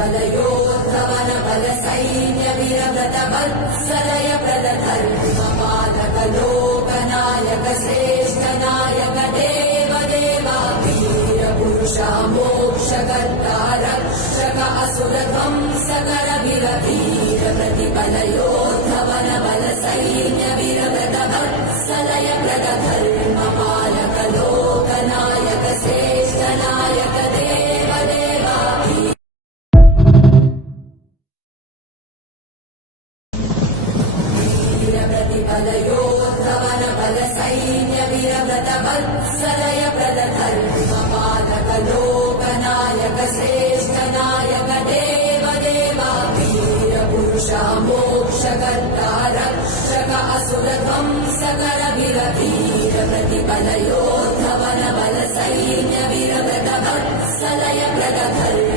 प्रतिपलयोद्धवन बल सैन्य वीरव्रत वत्सलय प्रदधर्म पालक लोकनायक श्रेष्ठ नायक देव देवा वीर पुरुषा मोक्षकर्ता रक्षक असुर ध्वंसकर वीर प्रतिपलयोद्धवन बल सैन्य वीरव्रत वत्सलय प्रदधर्म पालक लोकनायक श्रेष्ठ नायक देव देवा प्रतिपलयोद्धवन बल सैन्य वीरव्रत वत्सलय प्रदधर्म पालक लोकनायक श्रेष्ठ नायक देव देवा वीर पुरुषा मोक्षकर्ता रक्षक असुर ध्वंसकर वीर प्रतिपलयोद्धवन बल सैन्य वीरव्रत वत्सलय प्रदधर्म